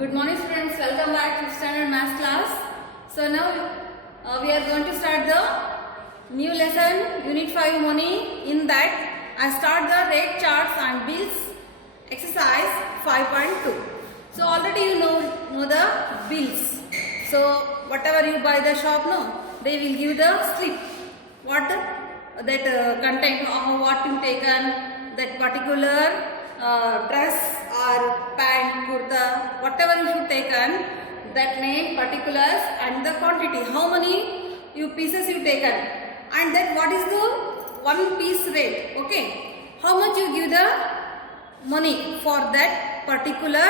Good morning students, welcome back to standard math class. So now we are going to start the new lesson unit 5 money. In that I start the rate charts and bills exercise 5.2. So already you know the bills. So whatever you buy the shop, no, they will give the slip. What that content of what you taken, that particular dress or pant, kurta, whatever you should taken, that name, particulars and the quantity, how many pieces you taken, and then what is the one piece rate, okay, how much you give the money for that particular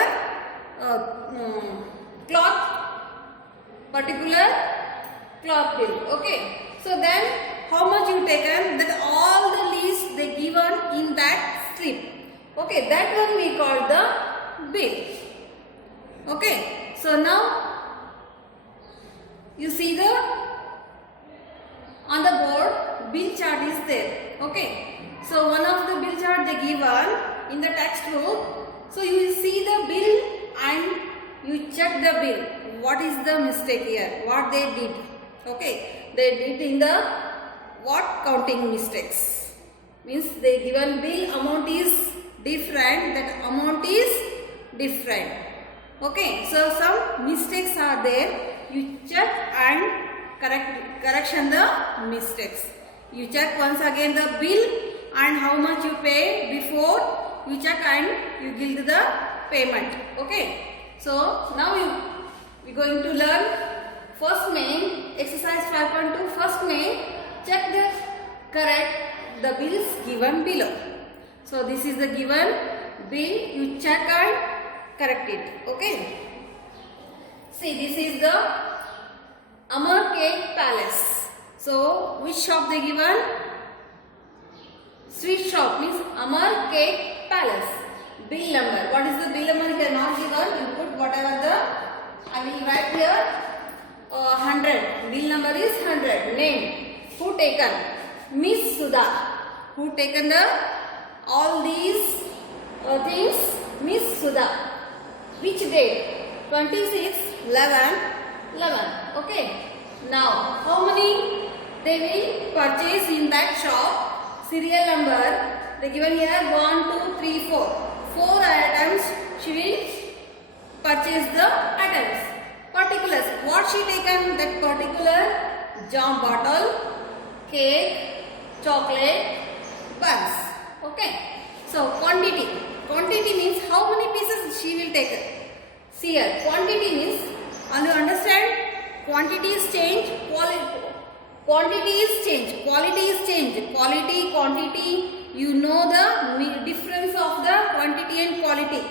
particular cloth bill, okay. So then how much you taken, that all the list they given in that slip, okay, that one we call the bill, okay. So now you see the on the board bill chart is there, okay. So one of the bill chart they given in the textbook, so you will see the bill and you check the bill, what is the mistake here, what they did, okay, they did in the what counting mistakes, means they given bill amount is different, that amount is different, okay. So some mistakes are there, you check and correction the mistakes. You check once again the bill and how much you pay before, you check and you give the payment, okay. So now we going to learn first main exercise 5.2. First main, check the correct the bills given below. So this is the given bill, you check and correct it, okay. See, this is the Amar Cake Palace. So which shop they given? Sweet shop, means Amar Cake Palace. Bill number, what is the bill number here not given, you put whatever the, I will write here 100, bill number is 100. Name, who taken? Miss Sudha. Who taken the all these things? Miss Sudha. Which date? 26 11 11, okay. Now how many they will purchase in that shop? Serial number they given here 1 2 3 4. 4 items she will purchase the items. Particulars, what she taken, that particular jam bottle, cake, chocolate, buns, okay. So quantity means how many pieces she will take. See here, quantity means, and you understand, quantity is change, quantity is change, quality is change, quality, quantity, you know the difference of the quantity and quality.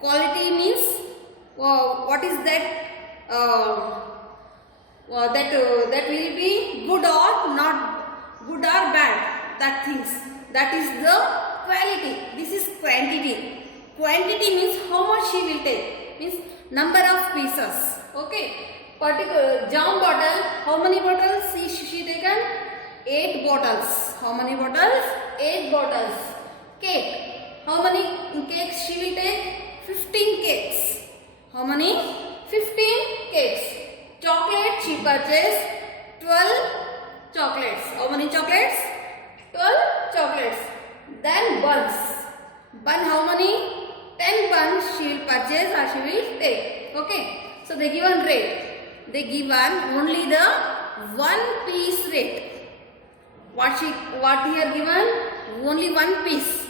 Quality means what is that? That will be good or not, good or bad, that things, that is the quality. This is quantity. Quantity means how much she will take, means number of pieces, okay. Particular jam bottle, how many bottles she taken? 8 bottles. How many bottles? 8 bottles. Cake, how many cakes she will take? 15 cakes. How many? 15 cakes. Chocolate, she purchased 12 chocolates. How many chocolates? 12 chocolates. Then buns. Bun, how many? 10 buns she will purchase or she will take. Okay. So they given rate. They given only the one piece rate. What here given? Only one piece.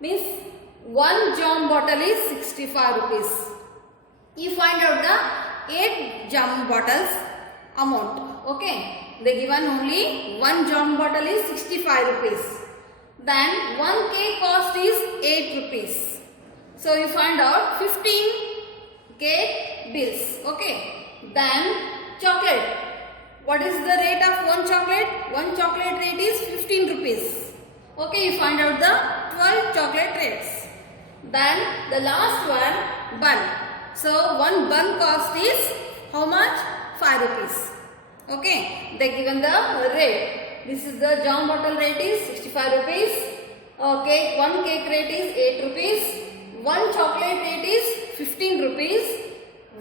Means one jam bottle is 65 rupees. You find out the 8 jam bottles amount, okay. They given only one jam bottle is 65 rupees. Then one cake cost is 8 rupees. So you find out 15 cake bills, okay. Then chocolate, what is the rate of one chocolate? One chocolate rate is 15 rupees, okay. You find out the 12 chocolate rates. Then the last one, bun. So one bun cost is how much? 5 rupees. Okay. They given the rate. This is the jam bottle rate is 65 rupees. Okay. One cake rate is 8 rupees. One chocolate rate is 15 rupees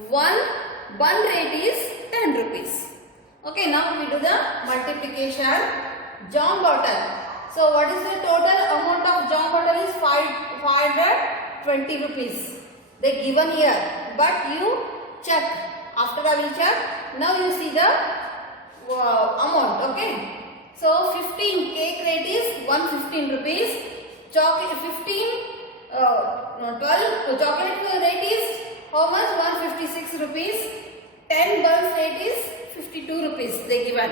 one bun rate is 10 rupees. Okay, now we do the multiplication. Jam bottle. So what is the total amount of jam bottle is 520 rupees. They given here, but you check. After I will check. Now you see the amount. Okay. So 15 cake rate is 115 rupees. Chocolate 12 chocolate rate is how much? 156 rupees. 10 buns rate is 52 rupees. They given.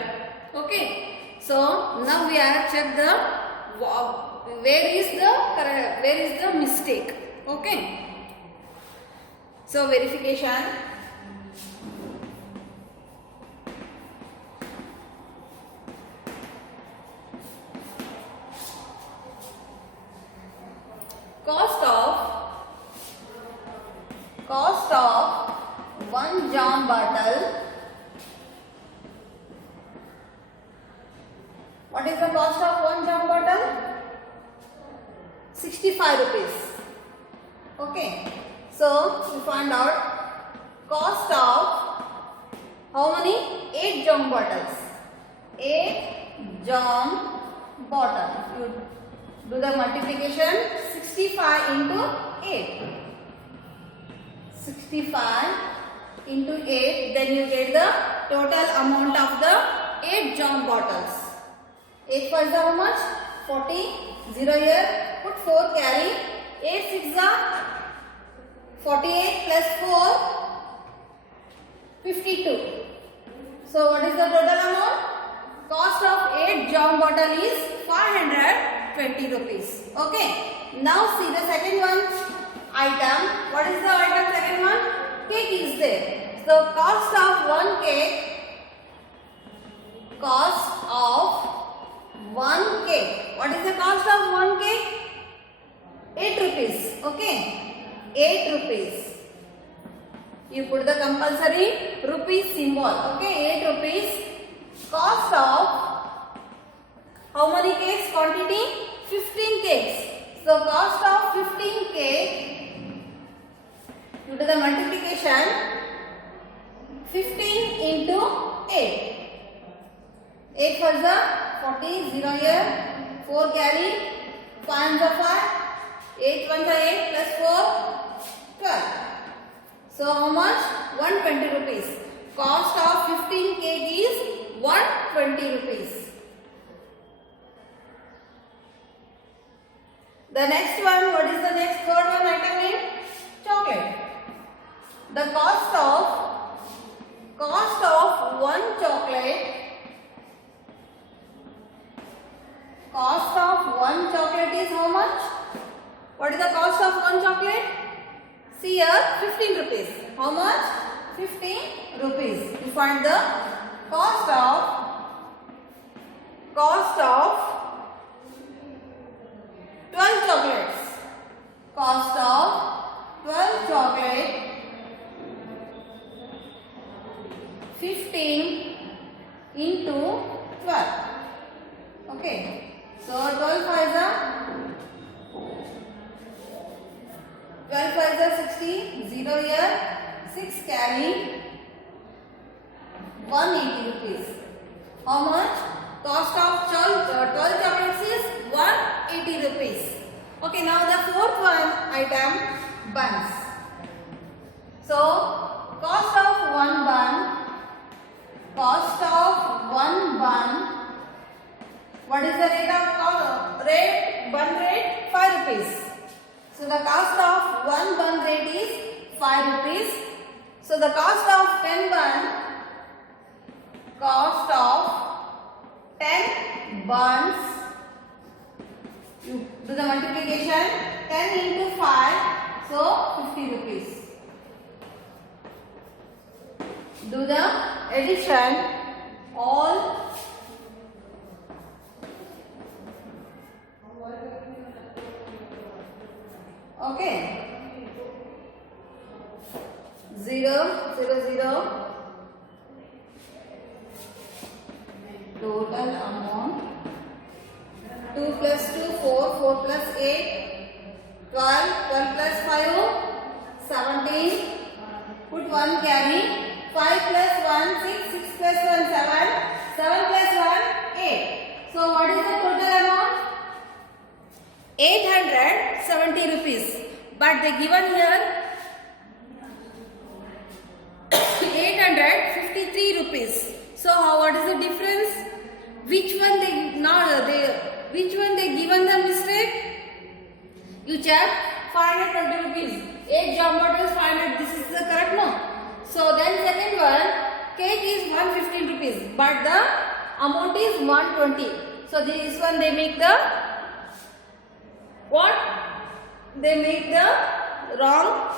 Okay. So now we are check the where is the mistake. Okay. So verification. Cost of one jam bottle. What is the cost of one jam bottle? 65 rupees. Okay. So we find out cost of how many? 8 jam bottles. 8 jam bottle. You do the multiplication. 65 into 8. 65 into 8. Then you get the total amount of the 8 jam bottles. 8 for how much? 40. 0 here. Put 4 carry. 8 6 are 48 plus 4. 52. So what is the total amount? Cost of 8 jam bottle is 520 rupees. Okay. Now see the second one item. What is the item second one? Cake is there. So cost of one cake. Cost of one cake. What is the cost of one cake? 8 rupees. Okay. 8 rupees. You put the compulsory rupees symbol. Okay. 8 rupees. Cost of how many cakes? Quantity? 15 cakes. So cost of 15 cake. You do the multiplication. 15 into 8. 8 for the 40, 0 here, 4 carry, 5 the 5, 8 1 the 8 plus 4, 12. So how much? 120 rupees. Cost of 15 kg is 120 rupees. The next one, what is the next third one item name? Chocolate. The cost of one chocolate. Cost of one chocolate is how much? What is the cost of one chocolate? See here, 15 rupees. How much? 15 rupees. You find the cost of 12 chocolates. Cost of 12 chocolate. 15 into 12. Okay. So 12 5 is a 60, 0 here, 6 carry, 180 rupees. How much? Cost of 12 chocolates is 180 rupees. Okay, now the fourth one item, buns. So cost of one bun. What is the rate of bun rate? 5 rupees. So the cost of one bun rate is 5 rupees. So the cost of 10 buns, you do the multiplication, 10 into 5, so 50 rupees. Do the addition, all okay. 0 0 0. Total amount 2 plus 2 4, 4 plus 8 12, 12 plus 5 17. Put 1 plus 1 7, 7 plus 1 8. So what is the total amount? 870 rupees. But they given here 853 rupees. So what is the difference? Which one they given the mistake? You check 520 rupees. 8 jam bottles 500. This is the correct no? So then second one, cake is 115 rupees, but the amount is 120. So this one they make the what? They make the wrong.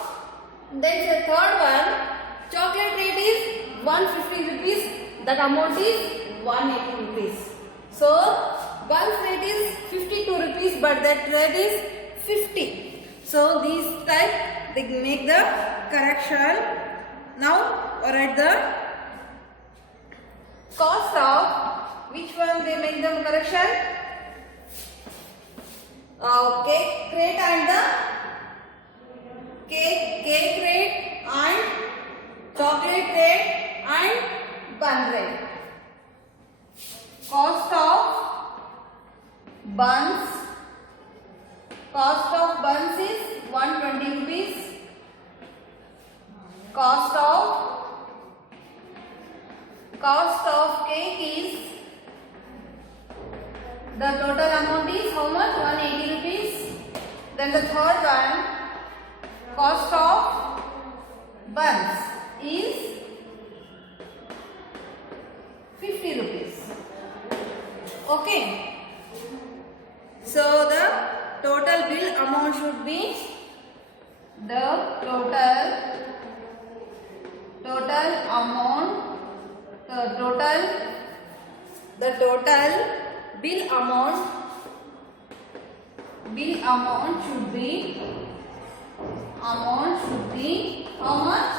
Then the third one, chocolate rate is 150 rupees. That amount is 180 rupees. So buns rate is 52 rupees, but that rate is 50. So these type they make the correction. Now write the cost of which one they make the correction? Cake rate and the cake rate and chocolate rate and bun rate. Cost of buns is 120 rupees. Cost of cake is, the total amount is how much? 180 rupees. Then the third one, cost of buns is 50 rupees. Okay. So the total bill amount should be the total amount, the total bill amount should be how much?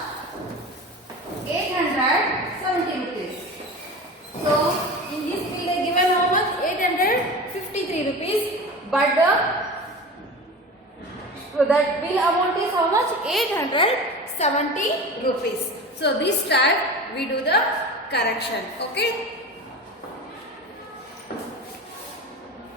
870 rupees. So in this bill they given how much? 853 rupees, but that bill amount is how much? 870 rupees. So this time we do the correction. Okay.